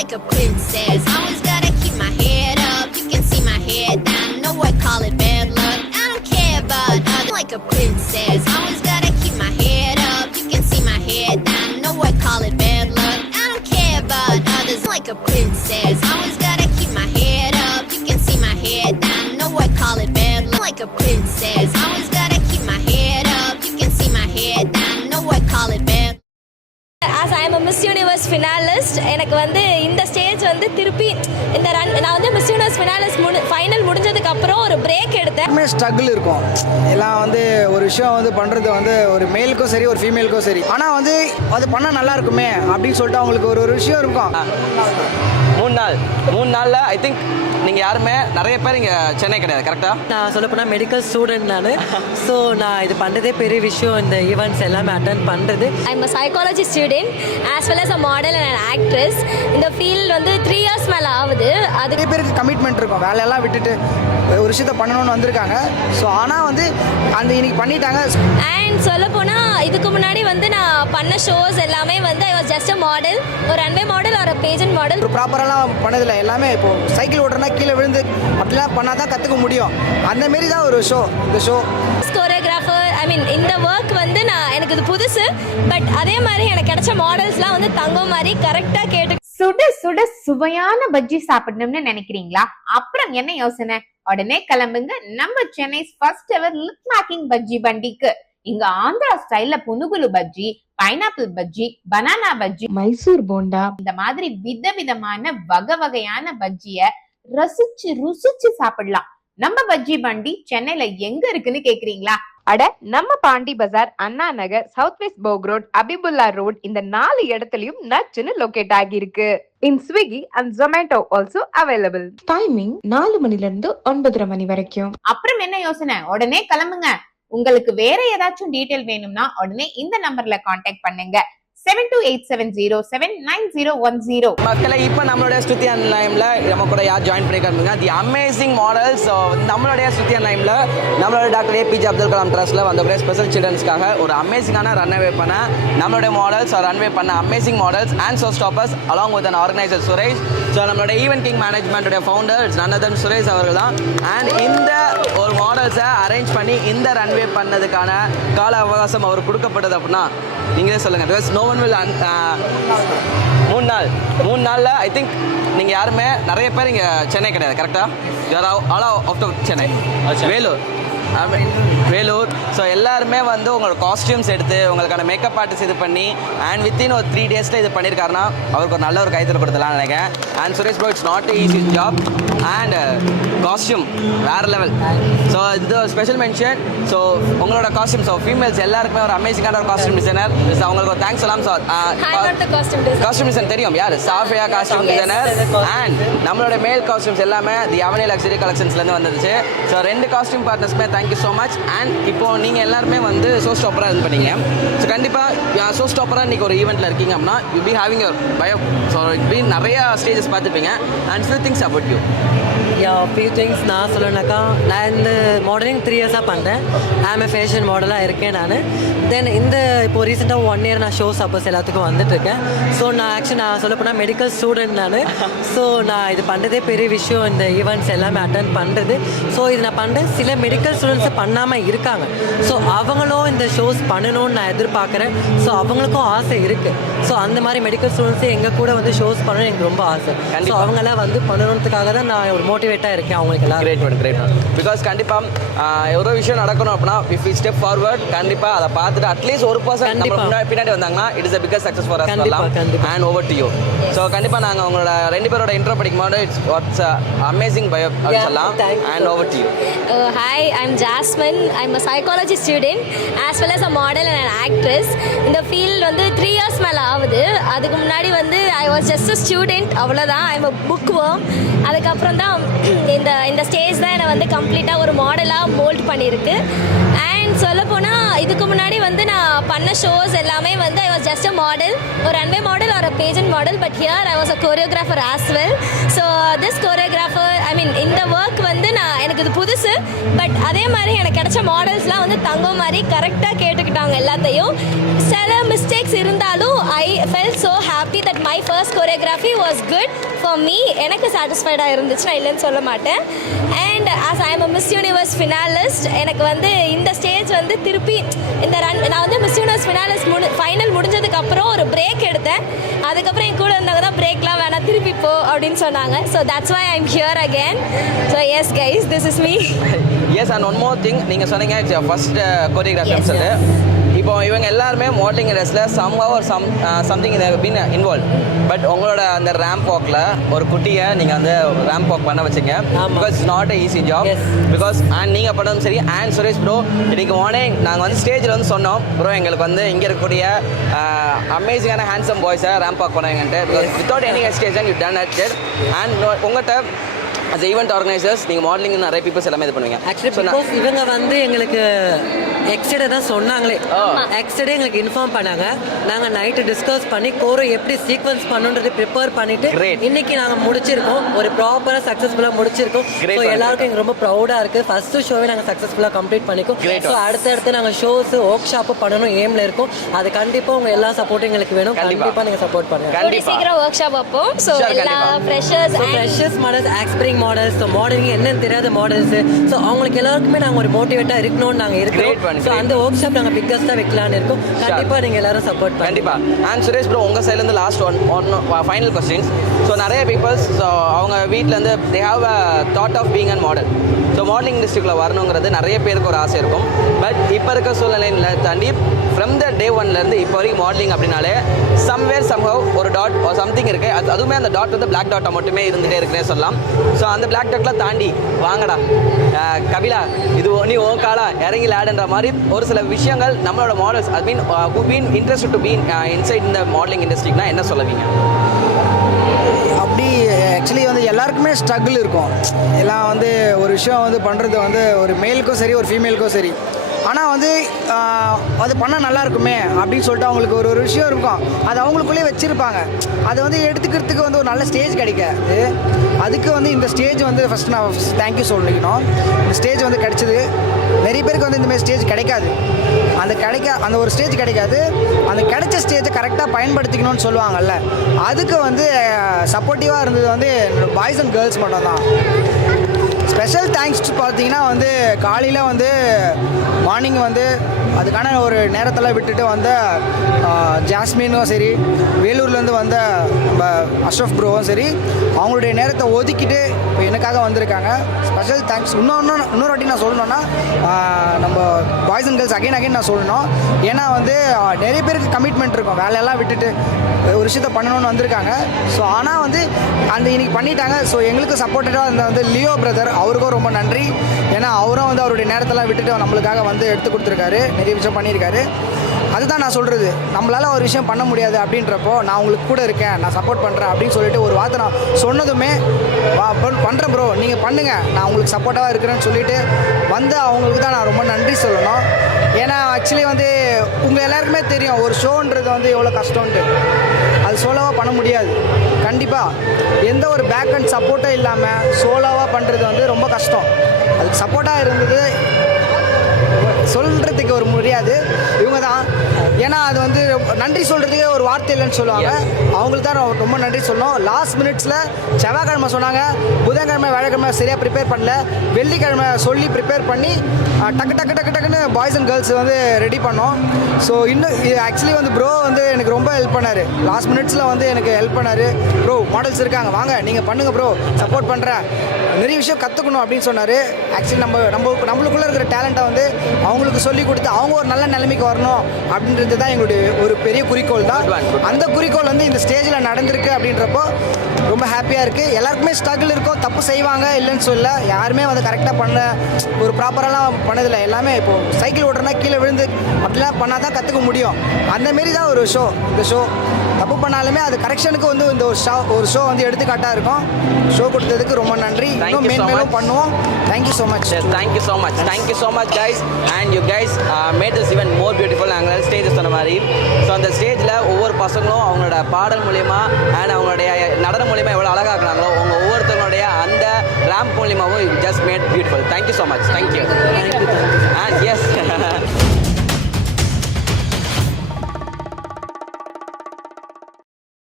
like a princess. Always gotta keep my head up. You can see my head down. No, I call it bad luck. I don't care about others. Like a princess. Always gotta keep my head up. You can see my head down. No, I call it bad luck. I don't care about others. Like a princess. Always gotta keep my head up. You can see my head down. No, I call it bad luck. Like a princess. Always gotta keep my head up. You can see my head down. No, I call it bad. As I am a Miss Universe finalist, எனக்கு வந்து இந்த stage வந்து திருப்பி இந்த நான் வந்து miss Universe ஃபினாலிஸ்ட் final முடிஞ்சதுக்கு அப்புறம் ஒரு பிரேக் எடுத்தேன். ஸ்ட்ரகிள் இருக்கும் எல்லாம் வந்து ஒரு விஷயம் வந்து பண்ணுறது வந்து ஒரு மேலுக்கும் சரி ஒரு ஃபீமேலுக்கும் சரி, ஆனால் வந்து அது பண்ணால் நல்லா இருக்குமே அப்படின்னு சொல்லிட்டு அவங்களுக்கு ஒரு விஷயம் இருக்கும். 3 நாளில் ஐ திங்க் நீங்கள் யாருமே நிறைய பேர் இங்கே சென்னை கிடையாது கரெக்டாக? நான் சொல்ல போனால் மெடிக்கல் ஸ்டூடெண்ட் நான். ஸோ நான் இது பண்ணுறதே பெரிய விஷயம், இந்த ஈவெண்ட்ஸ் எல்லாமே அட்டன் பண்ணுறது. I am psychology student as well as a model and actress. இந்த ஃபீல்ட் வந்து 3 இயர்ஸ் மேலே ஆகுது. அது நிறைய பேருக்கு கமிட்மெண்ட் இருக்கும், வேலையெல்லாம் விட்டுட்டு ஒரு விஷயத்த பண்ணணும்னு வந்திருக்காங்க. ஸோ ஆனால் வந்து அந்த இன்னைக்கு பண்ணிட்டாங்க. அண்ட் சொல்ல போனால் இதுக்கு முன்னாடி வந்து நான் பண்ண ஷோஸ் எல்லாமே வந்து I was just a model, ஒரு ரன்வே மாடல் ஒரு பேஜென்ட் மாடல். ஒரு ப்ராப்பராலாம் பண்ணதில்லை, எல்லாமே இப்போது சைக்கிள் ஓட்டுறனா கீழே விழுந்து அப்படிலாம் பண்ணால் தான் கற்றுக்க முடியும். அந்தமாரி தான் ஒரு ஷோ இந்த ஷோ. கோரியோகிராஃபர் ஐ மீன் இந்த ஒர்க் வந்து எனக்கு இது புதுசு. பட் அதே மாதிரி எனக்கு கிடைச்ச மாடல்ஸ்லாம் வந்து தங்கம் மாதிரி கரெக்டாக கேட்டு சுட சுட சுவையான பஜ்ஜி சாப்பிடணும்னு நினைக்கிறீங்களா? அப்புறம் என்ன யோசனை, உடனே கிளம்புங்க நம்ம Chennai first ever live making பஜ்ஜி பண்டிக்கு. இங்க ஆந்திரா ஸ்டைல்ல புனுகுலு பஜ்ஜி, பைனாப்பிள் பஜ்ஜி, பனானா பஜ்ஜி, மைசூர் போண்டா, இந்த மாதிரி விதவிதமான வகையான பஜ்ஜிய ரசிச்சு ருசிச்சு சாப்பிடலாம். நம்ம பஜ்ஜி பண்டி சென்னையில எங்க இருக்குன்னு கேக்குறீங்களா? அட நம்ம Pondy Bazaar, Anna Nagar, South West Boag road, Habibullah road, இந்த 4 இடத்துலயும் நச்சுன்னு லொகேட் ஆகி இருக்கு. In Swiggy and Zomato also available. Timing 4 மணில இருந்து 9:30 மணி வரைக்கும். அப்புறம் என்ன யோசனை, உடனே கிளம்புங்க. உங்களுக்கு வேற ஏதாச்சும் டீடைல் வேணும்னா உடனே இந்த நம்பர்ல கான்டாக்ட் பண்ணுங்க. 7287079010. மக்களை இப்போ நம்மளுடைய ஸ்ருதி அன்லைம்ல நம்ம கூட யார் ஜாயின் பண்ணிருக்காங்க, தி அமேசிங் மாடல்ஸ். நம்மளுடைய ஸ்ருதி அன்லைம்ல நம்மளோட டாக்டர் APJ அப்துல் கலாம் ட்ரஸ்ட்ல வந்த ஸ்பெஷல் சில்ட்ரன்ஸ்க்காக ஒரு அமேசிங்கான ரன்வே பண்ண நம்மளுடைய மாடல்ஸ் ரன்வே பண்ண amazing models and show stoppers along with an organiser Suresh. So நம்மளோட ஈவென்ட் கிங் மேனேஜ்மெண்ட்டுடைய ஃபவுண்டர் நன்னதன் சுரேஷ் அவர்கள் தான். அண்ட் இந்த ஒரு மாடல்ஸை அரேஞ்ச் பண்ணி இந்த ரன்வே பண்ணதுக்கான கால அவகாசம் அவர் கொடுக்கப்பட்டது அப்படின்னா நீங்களே சொல்லுங்கள். நோ ஒன் வில் 3 நாளில் ஐ திங்க் நீங்கள் யாருமே நிறைய பேர் இங்கே சென்னை கிடையாது கரெக்டாக? All out of Chennai, Vellore. So எல்லாருமே வந்து உங்களோட காஸ்டியூம்ஸ் எடுத்து உங்களுக்கான மேக்கப் ஆர்டிஸ்ட் இது பண்ணி அண்ட் வித்தின் ஒரு 3 டேஸில் இது பண்ணியிருக்காருன்னா அவருக்கு ஒரு நல்ல ஒரு கைத்தறி கொடுத்துலாம் நினைக்கிறேன். And Suresh bro, it's not easy job and costume வேறு லெவல். ஸோ இது ஒரு ஸ்பெஷல் மென்ஷன். ஸோ உங்களோட காஸ்டியூம், ஸோ ஃபீமேல்ஸ் எல்லாருக்குமே ஒரு அமேசிங்கான ஒரு காஸ்டியூம் டிசைனர். ஸோ அவங்களுக்கு ஒரு தேங்க்ஸ் சொல்லலாம். ஸோ காஸ்டியூம் டிசைன் தெரியும் யார்? Safia costume designer. அண்ட் நம்மளோட மேல் காஸ்டியூம்ஸ் எல்லாமே தி அவனி லக்ஸரி கலெக்ஷன்ஸ்லேருந்து வந்துருச்சு. ஸோ 2 காஸ்டியூம் பார்ட்னர்ஸ்மே தேங்க்யூ ஸோ மச். அண்ட் இப்போது நீங்கள் எல்லாருமே வந்து ஷோ ஸ்டாப்பராக இது பண்ணீங்க. ஸோ கண்டிப்பாக ஷோ ஸ்டாப்பராக இன்றைக்கி ஒரு ஈவெண்ட்டில் இருக்கீங்க அப்படின்னா you be having your bio. So இப்படி நிறையா ஸ்டேஜஸ் பார்த்துப்பீங்க. And few things about you. Few things நான் சொல்லணுனாக்கா, நான் இந்த மாடலிங் 3 இயர்ஸாக பண்ணுறேன். ஆம் ஃபேஷன் மாடலாக இருக்கேன் நான். தென் இந்த இப்போ ரீசெண்டாக 1 இயர் நான் ஷோ ஸ்டாப்பர்ஸ் எல்லாத்துக்கும் வந்துட்டுருக்கேன். ஸோ நான் சொல்ல போனால் மெடிக்கல் ஸ்டூடெண்ட் நான். ஸோ நான் இது பண்ணுறதே பெரிய விஷயம், இந்த ஈவெண்ட்ஸ் எல்லாமே அட்டன் பண்ணுறது. ஸோ இது நான் பண்ணுறேன். சில மெடிக்கல் ஸ்டூடெண்ட்ஸை பண்ணாமல் இருக்காங்க. ஸோ அவங்களும் இந்த ஷோஸ் பண்ணணும்னு நான் எதிர்பார்க்குறேன். ஸோ அவங்களுக்கும் ஆசை இருக்குது. ஸோ அந்த மாதிரி மெடிக்கல் ஸ்டூடெண்ட்ஸே எங்கள் கூட வந்து ஷோஸ் பண்ணணும்னு எனக்கு ரொம்ப ஆசை. ஸோ அவங்களாம் வந்து பண்ணணுன்றதுக்காக தான் நான் ஒரு மோட்டிவேட்டாக இருக்கேன் அவங்களுக்கு எல்லாம். Grade one. பிகாஸ் கண்டிப்பாக ஒரு விஷயம் நடக்கணும் அப்படின்னா இஃப் வி ஸ்டெப் ஃபார்வர்ட் கண்டிப்பாக அதை பார்த்துட்டு அட்லீஸ்ட் ஒரு பர்சன் பின்னாடி வந்தாங்கன்னா it is a biggest success for us. And over to you. So கண்டிப்பாக நாங்கள் உங்களோட 2 பேரோட இன்ட்ரோ படிக்கும்போது இட்ஸ் அமேசிங் பயோ சொல்லலாம். And over to you. Hi, I'm Jasmine. I'm a psychology student as well as a model and an actress. இந்த field வந்து 3 years மேலே ஆகுது. அதுக்கு முன்னாடி வந்து I was just a student, அவ்வளோதான். I'm a bookworm. அதுக்கப்புறம் தான் இந்த ஸ்டேஜ் தான் என்னை வந்து கம்ப்ளீட்டாக ஒரு மாடலாக மோல்ட் பண்ணியிருக்கு. அண்ட் சொல்லப்போனால் இதுக்கு முன்னாடி வந்து நான் பண்ண ஷோஸ் எல்லாமே வந்து I was just a model, ஒரு ரன்வே மாடல் ஒரு pageant model. But here I was a choreographer as well. So this choreographer I mean இந்த ஒர்க் வந்து எனக்கு இது புதுசு. பட் அதே மாதிரி எனக்கு கிடைச்ச மாடல்ஸ்லாம் வந்து தங்கம் மாதிரி கரெக்டாக கேட்டுக்கிட்டாங்க எல்லாத்தையும். சில மிஸ்டேக்ஸ் இருந்தாலும் I felt so happy that my first choreography was good for me. எனக்கு சாட்டிஸ்ஃபைடாக இருந்துச்சு, நான் இல்லைன்னு சொல்ல மாட்டேன். And as I am a Miss Universe finalist, எனக்கு வந்து இந்த ஸ்டேஜ் வந்து திருப்பி இந்த நான் வந்து மிஸ் யூனிவர்ஸ் ஃபினாலிஸ்ட் ஃபைனல் முடிஞ்சதுக்கப்புறம் ஒரு பிரேக் எடுத்தேன். அதுக்கப்புறம் என் கூட இருந்தாங்க தான் பிரேக்லாம் வேணாம் திருப்பி போ அப்படின்னு சொன்னாங்க. So that's why I am here again. So yes guys, this is me. Yes, and one more thing, நீங்கள் சொன்னீங்க ஃபர்ஸ்ட் கொரியோகிராஃபி சொல்லு. இப்போ இவங்க எல்லாருமே மாடலிங் ரேஸில் somehow or something been involve. But உங்களோட அந்த ரேம்ப் வாக்கில் ஒரு குட்டியை நீங்கள் வந்து ரேம்ப் வாக் பண்ண வச்சிங்க. Because it's not a easy job. Because and நீங்கள் பண்ணதும் சரி, அண்ட் சுரேஷ் ப்ரோ இன்றைக்கி மார்னிங் நாங்கள் வந்து ஸ்டேஜில் வந்து சொன்னோம், ப்ரோ எங்களுக்கு வந்து இங்கே இருக்கக்கூடிய அமேசிங்கான ஹேண்ட்ஸம் பாய்ஸை ரேம்ப் வாக் பண்ணுவீங்கன்ட்டு. Because without any hesitation you done at it. And உங்கள்கிட்ட as ஈவெண்ட் ஆர்கனைசர்ஸ் நீங்கள் மாடலிங் நிறைய பீப்புள்ஸ் எல்லாமே இது பண்ணுவீங்க. ஆக்சுவலி இவங்க வந்து எங்களுக்கு எக்ஸ்டே தான் சொன்னாங்களே, எக்ஸ்டே எங்களுக்கு இன்ஃபார்ம் பண்ணாங்க. நாங்கள் நைட்டு டிஸ்கஸ் பண்ணி கோரோ எப்படி சீக்வன்ஸ் பண்ணுன்றது ப்ரிப்பேர் பண்ணிட்டு இன்னைக்கு நாங்கள் முடிச்சிருக்கோம். ஒரு ப்ராப்பராக சக்ஸஸ்ஃபுல்லாக முடிச்சிருக்கோம். ஸோ எல்லாருக்கும் எங்களுக்கு ரொம்ப ப்ரௌடாக இருக்குது. ஃபர்ஸ்ட் ஷோவே நாங்கள் சக்ஸஸ்ஃபுல்லாக கம்ப்ளீட் பண்ணிக்கோம். ஸோ அடுத்தடுத்து நாங்கள் ஷோஸ் ஒர்க் ஷாப்பு பண்ணணும் எய்மில் இருக்கும். அது கண்டிப்பாக உங்கள் எல்லா சப்போர்ட்டும் எங்களுக்கு வேணும். கண்டிப்பாக நீங்கள் சப்போர்ட் பண்ணுங்க. சீக்கிரம் ஒர்க் ஷாப் அப்போ ஸோ எல்லா freshers models aspiring models, so modelling என்னன்னு தெரியாத மாடல்ஸ், ஸோ அவங்களுக்கு எல்லாருக்குமே நாங்கள் ஒரு மோட்டிவேட்டாக இருக்கணும்னு நாங்கள் இருக்கிறோம். ஸோ அந்த ஒர்க் ஷாப் நாங்கள் பிக்கஸ்ட்டாக வைக்கலான்னு இருக்கோம். கண்டிப்பாக நீங்கள் எல்லாரும் சப்போர்ட் பண்ணுங்க. கண்டிப்பாக. அண்ட் சுரேஷ் ப்ரோ, உங்கள் சைட்லேருந்து last one final questions. So நிறைய பீப்புள்ஸ் ஸோ அவங்க வீட்டிலேருந்து they have a thought of being and model. So modelling இண்டஸ்ட்ரிக்குள்ளே வரணுங்கிறது நிறைய பேருக்கு ஒரு ஆசை இருக்கும். பட் இப்போ இருக்க சூழ்நிலையில் தாண்டி ஃப்ரம் த டே ஒன்லேருந்து இப்போ வரைக்கும் மாடலிங் அப்படின்னாலே சம்வேர் சம்ஹவ் ஒரு டாட் சம்திங் இருக்குது. அதுவுமே அந்த டாட் வந்து பிளாக் டாட்டாக மட்டுமே இருந்துகிட்டே இருக்குன்னே சொல்லலாம். ஸோ அந்த பிளாக் டாட்லாம் தாண்டி வாங்கடா கபிலா இது நீ ஓ காலா இறங்கி லேடுன்ற மாதிரி ஒரு சில விஷயங்கள் நம்மளோட models I mean who been interest to been inside இந்த மாடலிங் இண்டஸ்ட்ரிக்குனா என்ன சொல்லுவீங்க? அப்படி ஆக்சுவலி வந்து எல்லாருக்குமே ஸ்ட்ரகிள் இருக்கும். எல்லாம் வந்து ஒரு விஷயம் வந்து பண்ணுறது வந்து ஒரு மேலுக்கும் சரி ஒரு ஃபீமேலுக்கும் சரி. ஆனால் வந்து அது பண்ணால் நல்லா இருக்குமே அப்படின்னு சொல்லிட்டு அவங்களுக்கு ஒரு விஷயம் இருக்கும். அது அவங்களுக்குள்ளேயே வச்சுருப்பாங்க. அதை வந்து எடுத்துக்கிறதுக்கு வந்து ஒரு நல்ல ஸ்டேஜ் கிடைக்காது. அதுக்கு வந்து இந்த ஸ்டேஜ் வந்து ஃபஸ்ட் நான் தேங்க்யூ சொல்லிக்கணும். இந்த ஸ்டேஜ் வந்து கிடைச்சிது. நிறைய பேருக்கு வந்து இந்தமாதிரி ஸ்டேஜ் கிடைக்காது. அந்த ஒரு ஸ்டேஜ் கிடைக்காது. அந்த கிடைச்ச ஸ்டேஜை கரெக்டாக பயன்படுத்திக்கணும்னு சொல்லுவாங்கல்ல, அதுக்கு வந்து சப்போர்ட்டிவாக இருந்தது வந்து பாய்ஸ் அண்ட் கேர்ள்ஸ் மட்டும் தான். ஸ்பெஷல் தேங்க்ஸ் பார்த்தீங்கன்னா வந்து காலையில் வந்து மார்னிங் வந்து அதுக்கான ஒரு நேரத்தில் விட்டுட்டு வந்த ஜாஸ்மினும் சரி, வேலூர்லேருந்து வந்த நம்ம அஷ்ரஃப் ப்ரோவும் சரி, அவங்களுடைய நேரத்தை ஒதுக்கிட்டு இப்போ எனக்காக வந்திருக்காங்க. Special thanks. இன்னொரு வாட்டி நான் சொல்லணுன்னா நம்ம பாய்ஸ் அண்ட் கேர்ள்ஸ் அகைன் நான் சொல்லணும். ஏன்னா வந்து நிறைய பேருக்கு கமிட்மெண்ட் இருக்கும், வேலையெல்லாம் விட்டுட்டு ஒரு விஷயத்த பண்ணணும்னு வந்திருக்காங்க. ஸோ ஆனால் வந்து அந்த இன்னைக்கு பண்ணிட்டாங்க. ஸோ எங்களுக்கு சப்போர்ட்டடாக இருந்த வந்து லியோ பிரதர், அவருக்கும் ரொம்ப நன்றி. ஏன்னா அவரும் வந்து அவருடைய நேரத்தெல்லாம் விட்டுட்டு நம்மளுக்காக வந்து எடுத்து கொடுத்துருக்காரு, நிறைய விஷயம் பண்ணியிருக்காரு. அதுதான் நான் சொல்கிறது, நம்மளால் ஒரு விஷயம் பண்ண முடியாது அப்படின்றப்போ நான் உங்களுக்கு கூட இருக்கேன், நான் சப்போர்ட் பண்ணுறேன் அப்படின்னு சொல்லிட்டு ஒரு வார்த்தை நான் சொன்னதுமே பண்ணுறேன் ப்ரோ நீங்கள் பண்ணுங்கள், நான் உங்களுக்கு சப்போர்ட்டாக இருக்கிறேன்னு சொல்லிட்டு வந்து அவங்களுக்கு தான் நான் ரொம்ப நன்றி சொல்லணும். ஏன்னா ஆக்சுவலி வந்து உங்கள் எல்லாருக்குமே தெரியும் ஒரு ஷோன்றது வந்து எவ்வளோ கஷ்டம்ன்ட்டு. அது சோலோவாக பண்ண முடியாது. கண்டிப்பாக எந்த ஒரு பேக் அண்ட் சப்போர்ட்டும் இல்லாமல் சோலோவாக பண்ணுறது வந்து ரொம்ப கஷ்டம். அதுக்கு சப்போர்ட்டாக இருந்தது சொல்கிறதுக்கு ஒரு முடியாது இவங்க தான். ஏன்னா அது வந்து நன்றி சொல்கிறதுக்கே ஒரு வார்த்தை இல்லைன்னு சொல்லுவாங்க. அவங்களுக்கு தான் ரொம்ப நன்றி சொல்லணும். லாஸ்ட் மினிட்ஸில் செவ்வாய்க்கிழமை சொன்னாங்க, புதன்கிழமை வியாழக்கிழமை சரியாக ப்ரிப்பேர் பண்ணல, வெள்ளிக்கிழமை சொல்லி ப்ரிப்பேர் பண்ணி டக்குன்னு பாய்ஸ் அண்ட் கேர்ள்ஸ் வந்து ரெடி பண்ணோம். ஸோ இன்னும் ஆக்சுவலி வந்து ப்ரோ வந்து எனக்கு ரொம்ப ஹெல்ப் பண்ணார். லாஸ்ட் மினிட்ஸில் வந்து எனக்கு ஹெல்ப் பண்ணார். ப்ரோ மாடல்ஸ் இருக்காங்க, வாங்க நீங்கள் பண்ணுங்கள் ப்ரோ, சப்போர்ட் பண்ணுறேன், நிறைய விஷயம் கற்றுக்கணும் அப்படின்னு சொன்னார். ஆக்சுவலி நம்மளுக்குள்ளே இருக்கிற டேலண்ட்டை வந்து அவங்களுக்கு சொல்லி கொடுத்து அவங்க ஒரு நல்ல நிலைமைக்கு வரணும் அப்படின்றது தான் எங்களுடைய ஒரு பெரிய குறிக்கோள் தான். அந்த குறிக்கோள் வந்து இந்த ஸ்டேஜில் நடந்திருக்கு அப்படின்றப்போ ரொம்ப ஹாப்பியாக இருக்குது. எல்லாருக்குமே ஸ்ட்ரகிள் இருக்கும், தப்பு செய்வாங்க இல்லைன்னு சொல்ல, யாருமே வந்து கரெக்டாக பண்ண ஒரு ப்ராப்பராலாம் பண்ணதில்லை. எல்லாமே இப்போது சைக்கிள் ஓட்டுறனா கீழே விழுந்து அப்படிலாம் பண்ணால் தான் கற்றுக்க முடியும். அந்தமாரி தான் ஒரு ஷோ. இந்த ஷோ தப்பு பண்ணாலுமே அது கரெக்ஷனுக்கு வந்து இந்த ஒரு ஷோ வந்து எடுத்துக்காட்டாக இருக்கும். ஷோ கொடுத்ததுக்கு ரொம்ப நன்றி. இன்னும் மேலும் பண்ணுவோம். Thank you so much. Thank you so much guys. And you guys made this event more beautiful. நாங்கள் ஸ்டேஜஸ் சொன்ன மாதிரி ஸோ அந்த ஸ்டேஜில் ஒவ்வொரு பசங்களும் அவங்களோட பாடல் மூலிமா அண்ட் அவங்களுடைய நடனம் மூலிமா எவ்வளோ அழகாக்குறாங்களோ, அவங்க ஒவ்வொருத்தவங்களுடைய அந்த ரேம்ப் மூலியமாகவும் just made beautiful. Thank you so much. Thank you. Thank you. And S